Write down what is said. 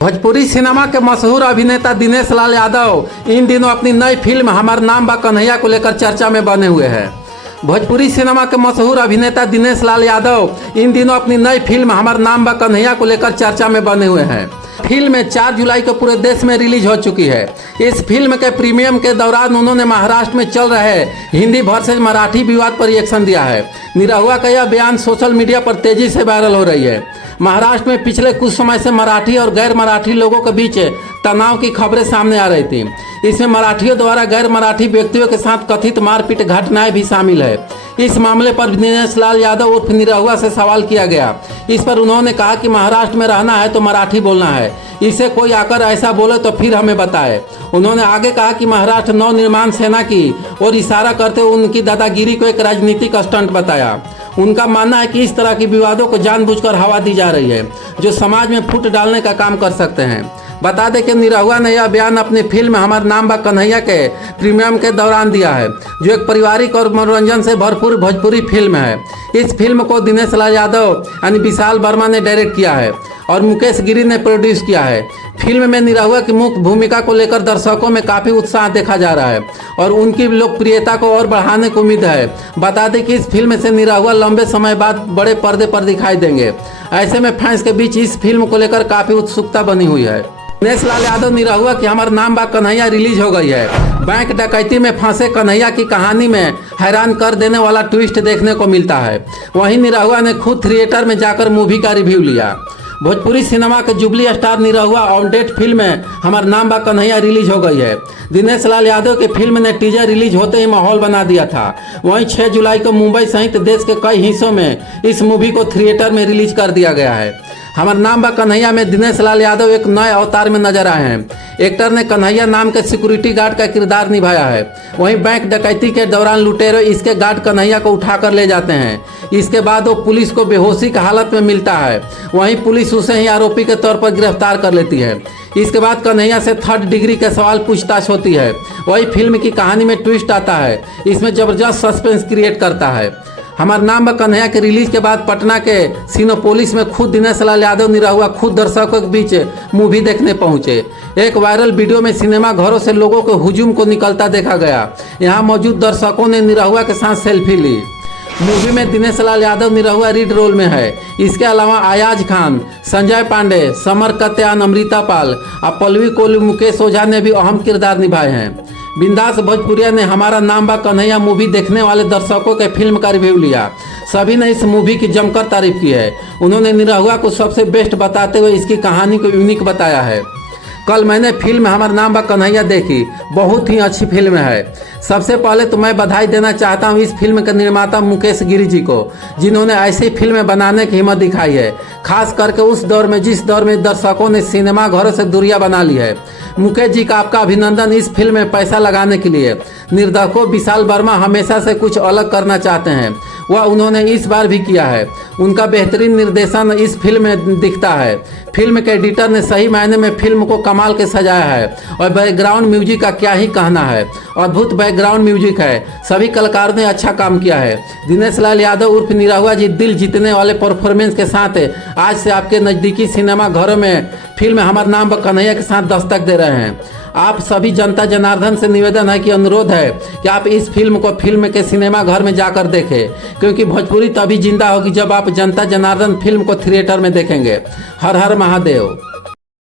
Bhojpuri cinema के मशहूर अभिनेता दिनेश लाल यादव इन दिनों अपनी नई फिल्म हमार नाम बा कन्हैया को लेकर चर्चा में बने हुए हैं। भोजपुरी सिनेमा के मशहूर अभिनेता दिनेश लाल यादव इन दिनों अपनी नई फिल्म हमार नाम बा कन्हैया को लेकर चर्चा में बने हुए हैं। फिल्म 4 जुलाई को पूरे देश में रिलीज हो चुकी है। इस फिल्म के प्रीमियम के दौरान उन्होंने महाराष्ट्र में चल रहे हिंदी वर्सेज मराठी विवाद पर रिएक्शन दिया है। निरहुआ का यह बयान सोशल मीडिया पर तेजी से वायरल हो रही है। महाराष्ट्र में पिछले कुछ समय से मराठी और गैर मराठी लोगों के बीच तनाव की खबरें सामने आ रही थी। इसमें मराठियों द्वारा गैर मराठी व्यक्तियों के साथ कथित मारपीट घटनाएं भी शामिल है। इस मामले पर दिनेश लाल यादव उर्फ निरहुआ से सवाल किया गया। इस पर उन्होंने कहा कि महाराष्ट्र में रहना है तो मराठी बोलना है, इसे कोई आकर ऐसा बोले तो फिर हमें बताए। उन्होंने आगे कहा कि महाराष्ट्र नवनिर्माण सेना की और इशारा करते हुए उनकी दादागिरी को एक राजनीतिक स्टंट बताया। उनका मानना है कि इस तरह के विवादों को जानबूझकर हवा दी जा रही है जो समाज में फूट डालने का काम कर सकते हैं। बता दें कि निरहुआ ने यह बयान अपनी फिल्म हमार नाम बा कन्हैया के प्रीमियम के दौरान दिया है, जो एक पारिवारिक और मनोरंजन से भरपूर भोजपुरी फिल्म है। इस फिल्म को दिनेश लाल यादव यानी विशाल वर्मा ने डायरेक्ट किया है और मुकेश गिरी ने प्रोड्यूस किया है। फिल्म में निरहुआ की मुख्य भूमिका को लेकर दर्शकों में काफ़ी उत्साह देखा जा रहा है और उनकी लोकप्रियता को और बढ़ाने की उम्मीद है। बता दें कि इस फिल्म से निरहुआ लंबे समय बाद बड़े पर्दे पर दिखाई देंगे। ऐसे में फैंस के बीच इस फिल्म को लेकर काफ़ी उत्सुकता बनी हुई है। दिनेश लाल यादव निरहुआ की हमार नाम बा कन्हैया रिलीज हो गई है। बैंक डकैती में फंसे कन्हैया की कहानी में हैरान कर देने वाला ट्विस्ट देखने को मिलता है। वहीं निरहुआ ने खुद थिएटर में जाकर मूवी का रिव्यू लिया। भोजपुरी सिनेमा के jubilee star Nirahua on date film में हमार नाम बा कन्हैया रिलीज हो गई है। दिनेश लाल यादव की फिल्म ने टीजर रिलीज होते ही माहौल बना दिया था। वहीं 6 जुलाई को मुंबई सहित देश के कई हिस्सों में इस मूवी को थिएटर में रिलीज कर दिया गया है। हमार नाम बा कन्हैया में दिनेश लाल यादव एक नए अवतार में नजर आए हैं। एक्टर ने कन्हैया नाम के सिक्योरिटी गार्ड का किरदार निभाया है। वहीं बैंक डकैती के दौरान लुटेरे इसके गार्ड कन्हैया को उठाकर ले जाते हैं। इसके बाद वो पुलिस को बेहोशी की हालत में मिलता है। वहीं पुलिस उसे ही आरोपी के तौर पर गिरफ्तार कर लेती है। इसके बाद कन्हैया से 3rd डिग्री के सवाल पूछताछ होती है। वही फिल्म की कहानी में ट्विस्ट आता है, इसमें जबरदस्त सस्पेंस क्रिएट करता है। हमार नाम बा कन्हैया के रिलीज के बाद पटना के सिनेपोलिस में खुद दिनेश लाल यादव निरहुआ खुद दर्शकों के बीच मूवी देखने पहुंचे। एक वायरल वीडियो में सिनेमा घरों से लोगों के हुजूम को निकलता देखा गया। यहां मौजूद दर्शकों ने निरहुआ के साथ सेल्फी ली। मूवी में दिनेश लाल यादव निरहुआ लीड रोल में है। इसके अलावा अयाज खान, संजय पांडे, समर कत्यान, अमृता पाल और पल्लवी कोहली, मुकेश ओझा ने भी अहम किरदार निभाए हैं। बिंदास भोजपुरिया ने हमारा नाम बा कन्हैया मूवी देखने वाले दर्शकों के फिल्म का रिव्यू लिया। सभी ने इस मूवी की जमकर तारीफ की है। उन्होंने निरहुआ को सबसे बेस्ट बताते हुए इसकी कहानी को यूनिक बताया है। कल मैंने फिल्म हमारा नाम बा कन्हैया देखी, बहुत ही अच्छी फिल्म है। सबसे पहले तो मैं बधाई देना चाहता हूँ इस फिल्म के निर्माता मुकेश गिरी जी को, जिन्होंने ऐसी फिल्में बनाने की हिम्मत दिखाई है, खास करके उस दौर में जिस दौर में दर्शकों ने सिनेमा घरों से दूरियां बना ली है। मुकेश जी का आपका अभिनंदन इस फिल्म में पैसा लगाने के लिए। निर्देशक विशाल वर्मा हमेशा से कुछ अलग करना चाहते हैं, वह उन्होंने इस बार भी किया है। उनका बेहतरीन निर्देशन इस फिल्म में दिखता है। फिल्म के एडिटर ने सही मायने में फिल्म को कमाल के सजाया है और बैकग्राउंड म्यूजिक का क्या ही कहना है, अद्भुत बैकग्राउंड म्यूजिक है। सभी कलाकारों ने अच्छा काम किया है। दिनेश लाल यादव उर्फ निरहुआ जी दिल जीतने वाले परफॉर्मेंस के साथ आज से आपके नज़दीकी सिनेमा घरों में फिल्म हमार नाम बा कन्हैया के साथ दस्तक दे रहे हैं। आप सभी जनता जनार्दन से निवेदन है कि अनुरोध है कि आप इस फिल्म को फिल्म के सिनेमा घर में जाकर देखें, क्योंकि भोजपुरी तभी जिंदा होगी जब आप जनता जनार्दन फिल्म को थिएटर में देखेंगे। हर हर महादेव।